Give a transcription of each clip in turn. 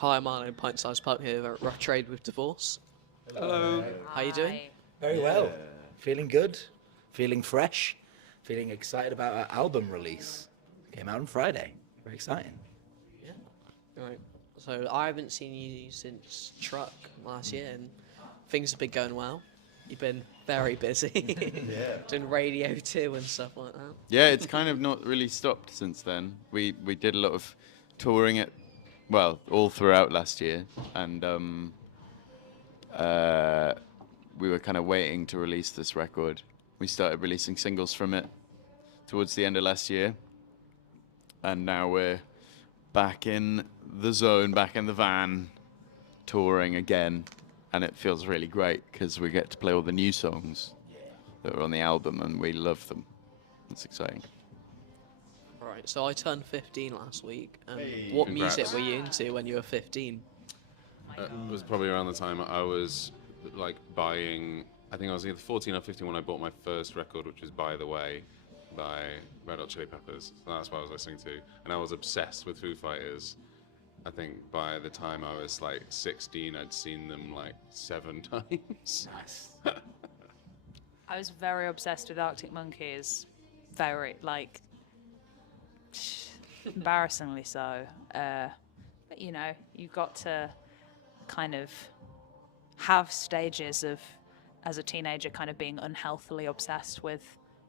Hi, I'm Arlo, pint-sized punk here at Rough Trade with Divorce. Hello. How you doing? Very well. Feeling good. Feeling fresh. Feeling excited about our album release. Came out on Friday. Very exciting. Yeah. Right. So I haven't seen you since Truck last year, and things have been going well. You've been very busy. Doing Radio 2 and stuff like that. Yeah, it's kind of not really stopped since then. We did a lot of touring all throughout last year, and we were kind of waiting to release this record. We started releasing singles from it towards the end of last year, and now we're back in the zone, back in the van, touring again, and it feels really great because we get to play all the new songs that are on the album, and we love them. It's exciting. Right. So I turned 15 last week. Hey, what congrats. music were you into when you were 15? It was probably around the time I was like buying. I think I was either 14 or 15 when I bought my first record, which is "By the Way" by Red Hot Chili Peppers. So that's what I was listening to, and I was obsessed with Foo Fighters. I think by the time I was like 16, I'd seen them like 7 times. Nice. I was very obsessed with Arctic Monkeys. Very, like, embarrassingly so. But, you know, you've got to kind of have stages of, as a teenager, kind of being unhealthily obsessed with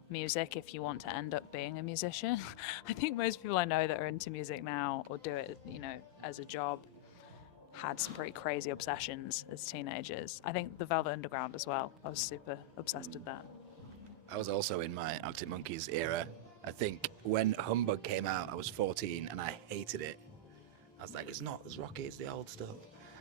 music if you want to end up being a musician. I think most people I know that are into music now or do it, you know, as a job had some pretty crazy obsessions as teenagers. I think the Velvet Underground as well. I was super obsessed with that. I was also in my Arctic Monkeys era. I think when Humbug came out, I was 14 and I hated it. I was like, it's not as rocky as the old stuff.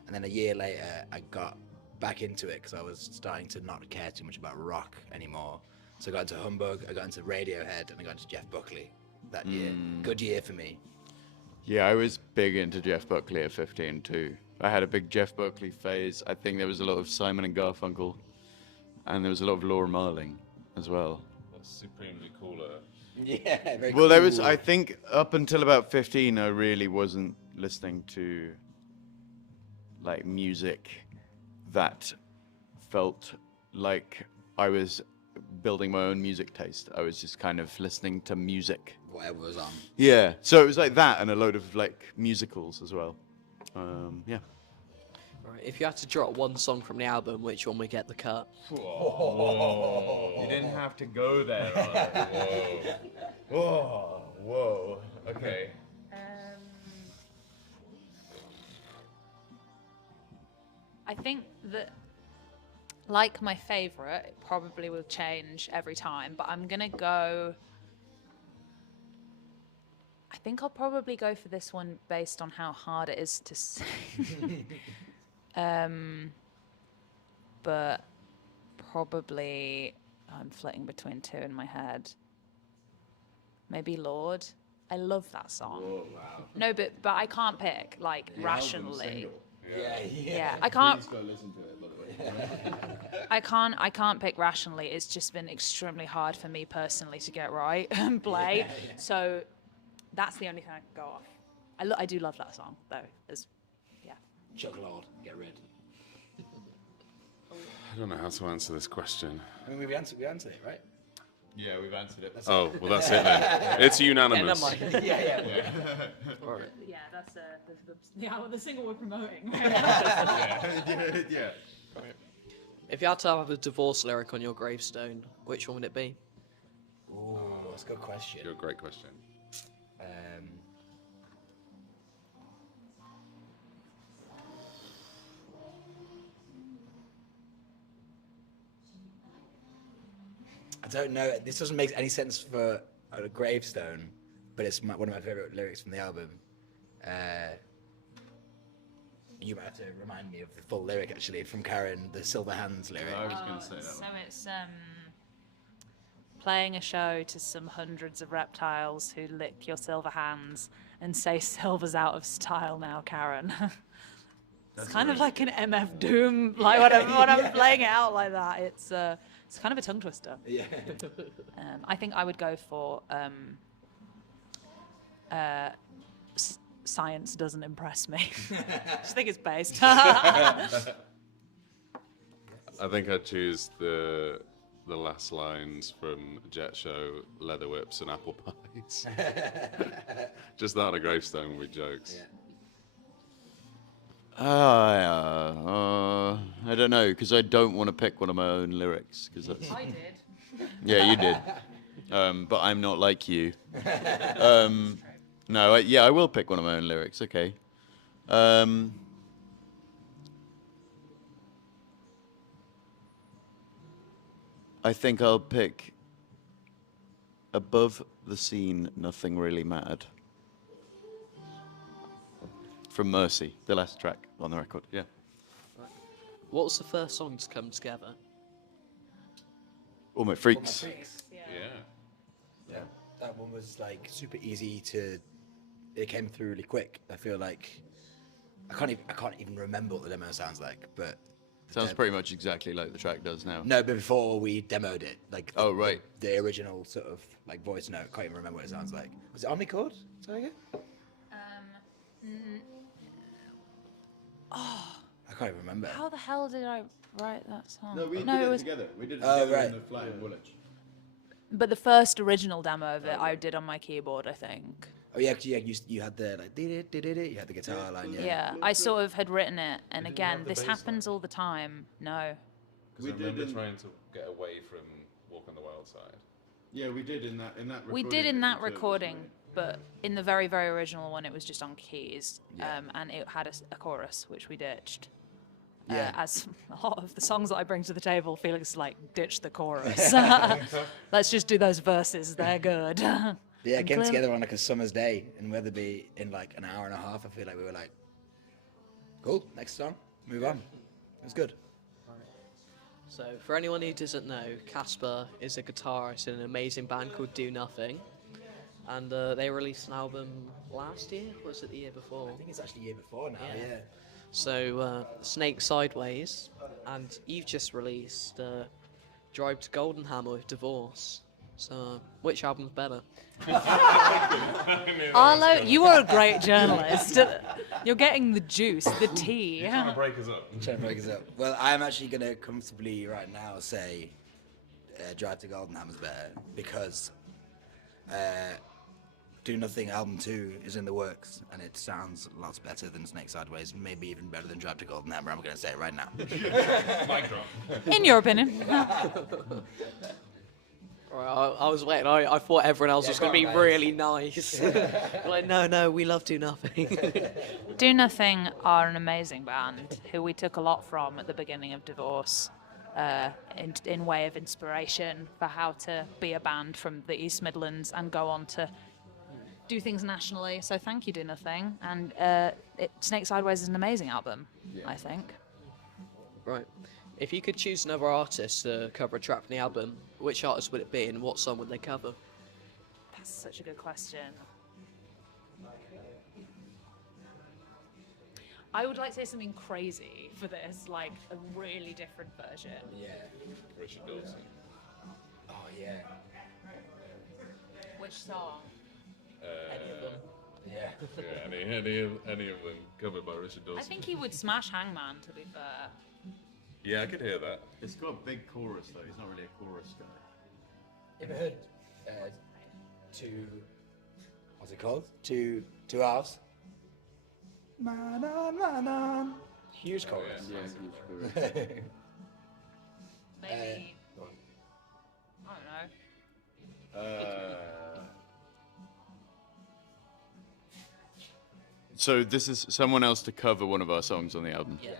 And then a year later, I got back into it because I was starting to not care too much about rock anymore. So I got into Humbug, I got into Radiohead, and I got into Jeff Buckley that year. Good year for me. Yeah, I was big into Jeff Buckley at 15 too. I had a big Jeff Buckley phase. I think there was a lot of Simon and Garfunkel, and there was a lot of Laura Marling as well. That's supremely cooler. Yeah, very Well, there was, cool. I think, up until about 15, I really wasn't listening to like music that felt like I was building my own music taste. I was just kind of listening to music. Whatever was on. Yeah, so it was like that and a load of like musicals as well. Yeah. Right. If you had to drop one song from the album, which one would get the cut? Whoa. You didn't have to go there. Whoa. Whoa. Okay. I think that, like my favorite, it probably will change every time, but I'm gonna go. I think I'll probably go for this one based on how hard it is to sing. But probably I'm flitting between two in my head. Maybe Lord. I love that song. Oh, wow. No, but I can't pick like rationally. Yeah. I can't. Please go listen to it, by the way. I can't pick rationally. It's just been extremely hard for me personally to get right and play. So that's the only thing I can go off. I do love that song though. Chuck Lord, get rid. I don't know how to answer this question. I mean, we answered it, right? Yeah, we've answered it. Oh, well, that's it then. It's unanimous. Yeah. Right. Yeah, that's the single we're promoting. Yeah. If you had to have a divorce lyric on your gravestone, which one would it be? Ooh, that's a good question. You're a great question. I don't know. This doesn't make any sense for a gravestone, but it's one of my favorite lyrics from the album. You might have to remind me of the full lyric, actually, from Karen, the Silver Hands lyric. I was going to say that So one. it's playing a show to some hundreds of reptiles who lick your silver hands and say silver's out of style now, Karen. It's kind of like an MF Doom, like when I'm playing it out like that. It's kind of a tongue twister. Yeah. I think I would go for science doesn't impress me. I just think it's based. I think I'd choose the last lines from Jet Show, leather whips and apple pies. Just that on a gravestone with jokes. I don't know, because I don't want to pick one of my own lyrics. Cause that's... I did. Yeah, you did. But I'm not like you. No, I will pick one of my own lyrics. Okay. I think I'll pick Above the Scene, Nothing Really Mattered. From Mercy, the last track on the record. Yeah. What was the first song to come together? All My Freaks. Yeah. That one was like super easy to. It came through really quick. I feel like I can't even remember what the demo sounds like, but Sounds pretty much exactly like the track does now. no, but before we demoed it, like Oh, right. the original sort of like voice note. Can't even remember what it sounds like. Was it Omnichord? Is that again? I can't even remember. How the hell did I write that song? No, we did it it was. together. We did it Oh, together right. in the flat in Woolwich. But the first original demo of it, I did on my keyboard, I think. Oh yeah, 'cause you had the like did it. You had the guitar line. Yeah. Yeah, I sort of had written it, and Didn't you again, have the this bass happens all the time. No. Because We I remember did in- trying to get away from Walk on the Wild Side. Yeah, we did in that recording. We did in that recording, but in the very, very original one, it was just on keys, Yeah. and it had a chorus, which we ditched. Yeah. As a lot of the songs that I bring to the table, Felix is like, ditch the chorus. Let's just do those verses, they're good. Yeah, it And came clearly- together on like a summer's day in Wetherby in like an hour and a half. I feel like we were like, cool, next song, move on. It was good. So, for anyone who doesn't know, Kasper is a guitarist in an amazing band called Do Nothing. And they released an album last year, or was it the year before? I think it's actually the year before now. Yeah. Yeah. So, Snake Sideways, and you've just released Drive to Goldenhammer with Divorce. So, which album's better? Arlo, you are a great journalist. You're getting the juice, the tea. Trying to break us up. Trying to break us up. Well, I'm actually going to comfortably right now say Drive to Goldenhammer's better because Do Nothing album 2 is in the works and it sounds lots better than Snake Sideways, maybe even better than Drive to Goldenhammer. I'm going to say it right now. Mic drop. In your opinion. Right, I was waiting. I thought everyone else was go going to be on, guys. really nice. Like, no, we love Do Nothing. Do Nothing are an amazing band who we took a lot from at the beginning of Divorce in way of inspiration for how to be a band from the East Midlands and go on to do things nationally. So thank you, Do Nothing. And Snake Sideways is an amazing album, I think. Right. If you could choose another artist to cover a track from the album, which artist would it be and what song would they cover? That's such a good question. I would like to say something crazy for this, like a really different version. Yeah. Richard Dawson. Oh, yeah. Which song? Yeah. Yeah, any of them covered by Richard Dawson. I think he would smash Hangman, to be fair. Yeah, I could hear that. It's got a big chorus though. He's not really a chorus guy. Ever heard two, what's it called? Two halves? Man on, man on. Huge chorus. Yeah, huge chorus. Maybe. Go on. I don't know. So this is someone else to cover one of our songs on the album. Yeah.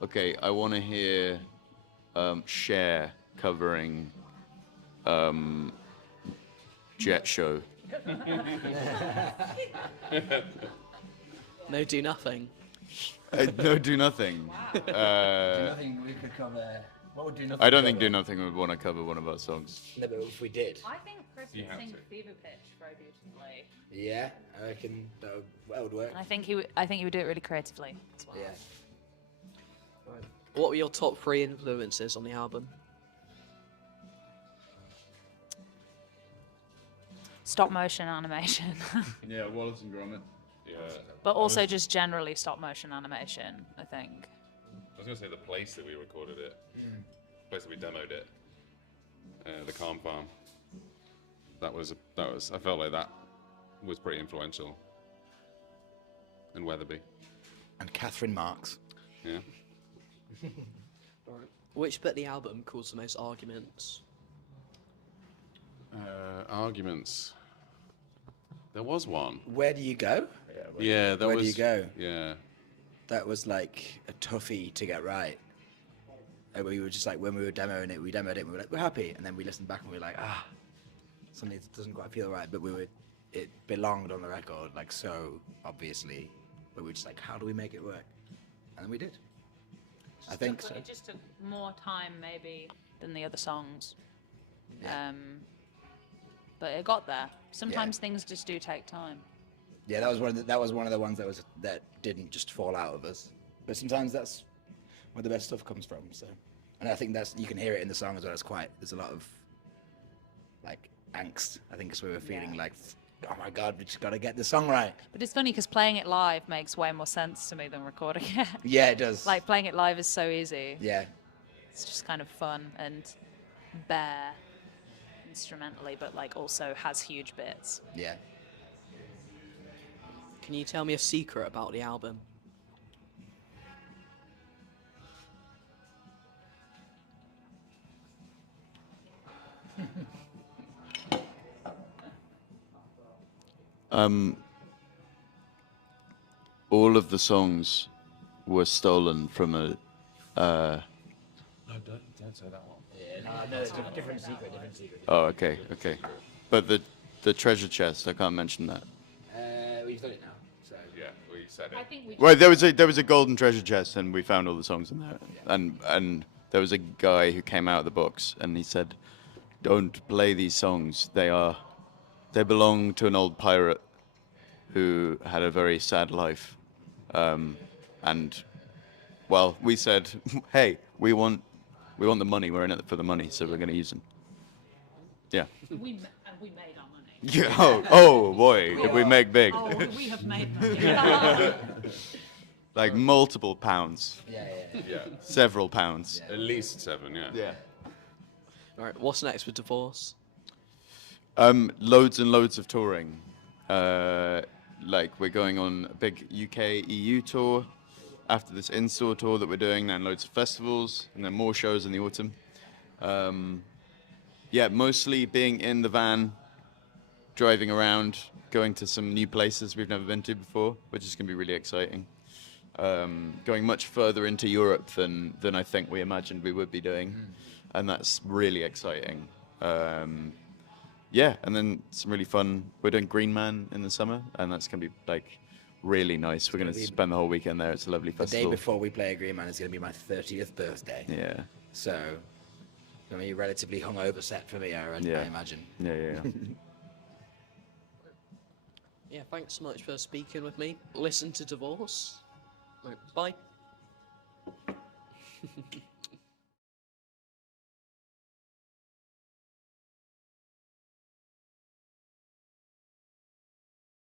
Okay, I want to hear Cher covering Jet Show. No Do Nothing. No, Do Nothing. Nothing we could cover. What would Do Nothing? I don't think cover? Do Nothing would want to cover one of our songs. No, but if we did. I think Chris You would have sing to. Fever Pitch very beautifully. Yeah, I reckon that would work. And I think he would do it really creatively as well. Yeah. What were your top 3 influences on the album? Stop motion animation. Yeah, Wallace and Gromit. Yeah. But also just generally stop motion animation, I think. I was going to say the place that we recorded it, the place that we demoed it, the Calm Farm. That was. I felt like that was pretty influential. And Weatherby. And Catherine Marks. Yeah. Right. Which bit of the album caused the most arguments? Arguments. There was one. Where do you go? Yeah, that was. Where do you go? Yeah. That was like a toughie to get right. We were just like, when we were demoing it, we were like, we're happy. And then we listened back and we were like, something doesn't quite feel right. But it belonged on the record, like so obviously. But we were just like, how do we make it work? And then we did. I think so. It just took more time maybe than the other songs. Yeah. But it got there. Sometimes things just do take time. Yeah, that was one of the ones that didn't just fall out of us. But sometimes that's where the best stuff comes from. So, and I think you can hear it in the song as well. There's a lot of like angst. I think it's where we're feeling like, oh my God, we just got to get the song right. But it's funny because playing it live makes way more sense to me than recording it. Yeah, it does. Like playing it live is so easy. Yeah. It's just kind of fun and bare instrumentally, but like also has huge bits. Yeah. Can you tell me a secret about the album? All of the songs were stolen from a. No, don't say that one. Yeah, no, it's a different secret. Oh, okay. But the treasure chest, I can't mention that. We've done it now. So. Yeah, we said it. I think we Well, there was a golden treasure chest, and we found all the songs in there. And there was a guy who came out of the box, and he said, "Don't play these songs. They belong to an old pirate who had a very sad life." And well, we said, "Hey, we want the money. We're in it for the money, so we're going to use them." Yeah. we made our money. Yeah. Oh boy, did we make big? Oh, we have made money. Like multiple pounds, Yeah. several pounds. At least 7, yeah. Yeah. All right. What's next with Divorce? Loads and loads of touring. Like we're going on a big UK EU tour after this in-store tour that we're doing, then loads of festivals, and then more shows in the autumn. Yeah, mostly being in the van, driving around, going to some new places we've never been to before, which is going to be really exciting. Going much further into Europe than I think we imagined we would be doing, and that's really exciting. Yeah, and then some really fun. We're doing Green Man in the summer, and that's going to be like really nice. We're going to spend the whole weekend there. It's a lovely The festival. day before we play a Green Man is going to be my 30th birthday. Yeah. So, I mean, relatively hungover set for me, I imagine. Yeah. Yeah. Thanks so much for speaking with me. Listen to Divorce. Right, bye.